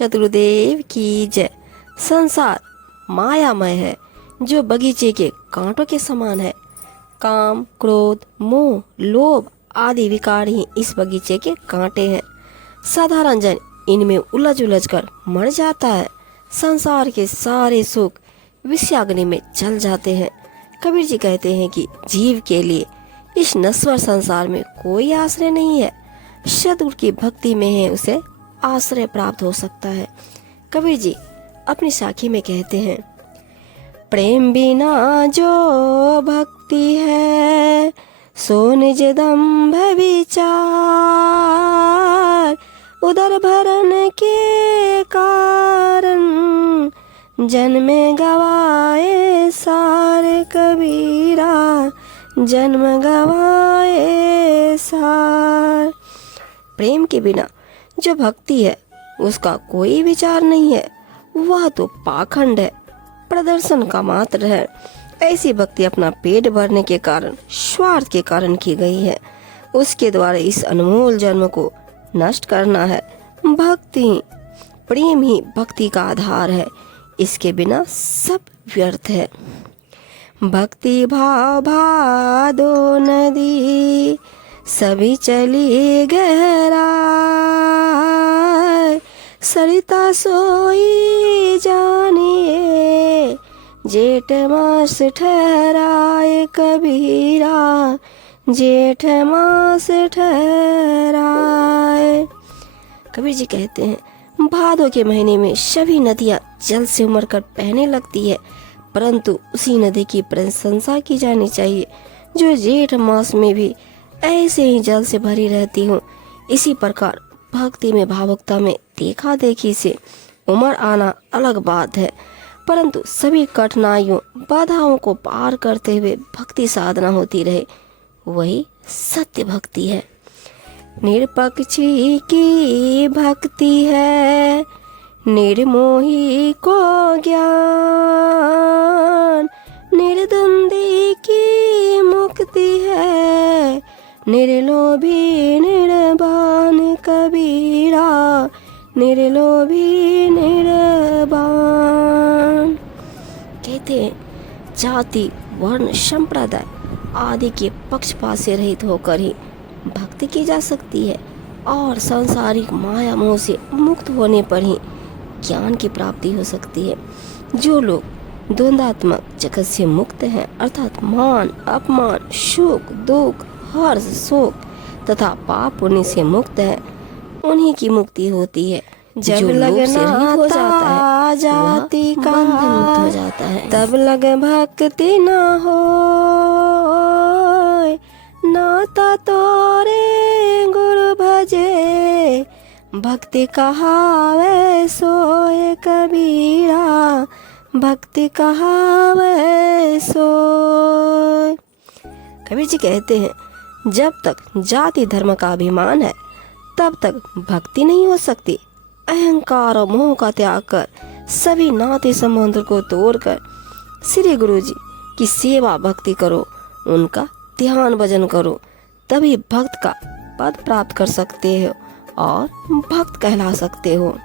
चतुर्देव की जय। संसार मायामय है जो बगीचे के कांटों के समान है। काम, क्रोध, मोह, लोभ आदि विकार ही इस बगीचे के कांटे हैं। साधारण जन इनमें उलझ उलझ कर मर जाता है। संसार के सारे सुख विषयाग्नि में जल जाते हैं। कबीर जी कहते हैं कि जीव के लिए इस नश्वर संसार में कोई आश्रय नहीं है। सद्गुरु की भक्ति में है उसे आश्रय प्राप्त हो सकता है। कबीर जी अपनी साखी में कहते हैं, प्रेम बिना जो भक्ति है सो निज दंभ विचार, उदर भरन के कारण जन्म गवाए सारे कबीरा, जन्म गवाए सार। प्रेम के बिना जो भक्ति है उसका कोई विचार नहीं है, वह तो पाखंड है, प्रदर्शन का मात्र है। ऐसी भक्ति अपना पेट भरने के कारण, स्वार्थ के कारण की गई है। उसके द्वारा इस अनमोल जन्म को नष्ट करना है। भक्ति, प्रेम ही भक्ति का आधार है, इसके बिना सब व्यर्थ है। भक्ति भाव भादो नदी सभी चली गहरा, सरिता सोई जानिए जेठ मास ठहराए कबीरा, जेठ मास ठहराए। कबीर जी कहते हैं, भादों के महीने में सभी नदियां जल से उमड़ कर बहने लगती है, परंतु उसी नदी की प्रशंसा की जानी चाहिए जो जेठ मास में भी ऐसे ही जल से भरी रहती हूँ। इसी प्रकार भक्ति में, भावुकता में देखा देखी से उमड़ आना अलग बात है, परंतु सभी कठिनाइयों, बाधाओं को पार करते हुए भक्ति साधना होती रहे, वही सत्य भक्ति है। निरपक्षी की भक्ति है, निर्मोही को ज्ञान, निर्द्वंदी की मुक्ति है, निर्लोभी निर्बान कबीरा, निर्लोभी निर्बान। कहते हैं, जाति, वर्ण, संप्रदाय आदि के पक्षपात से रहित होकर ही भक्ति की जा सकती है और सांसारिक माया मोह से मुक्त होने पर ही ज्ञान की प्राप्ति हो सकती है। जो लोग द्वंद्वात्मक जगत से मुक्त हैं, अर्थात मान, अपमान, सुख, दुख, हर्ष, शोक तथा पाप पुण्य से मुक्त है, उन्हीं की मुक्ति होती है। जब लगना हो जाता है जाति का मुक्त हो जाता है, तब लग भक्ति न हो, नाता तोरे गुरु भजे, भक्ति कहावे सोए कबीरा, भक्ति कहावे सोए। कबीर जी कहते हैं, जब तक जाति धर्म का अभिमान है तब तक भक्ति नहीं हो सकती। अहंकार और मोह का त्याग कर, सभी नाते संबंध को तोड़कर श्री गुरु जी की सेवा भक्ति करो, उनका ध्यान भजन करो, तभी भक्त का पद प्राप्त कर सकते हो और भक्त कहला सकते हो।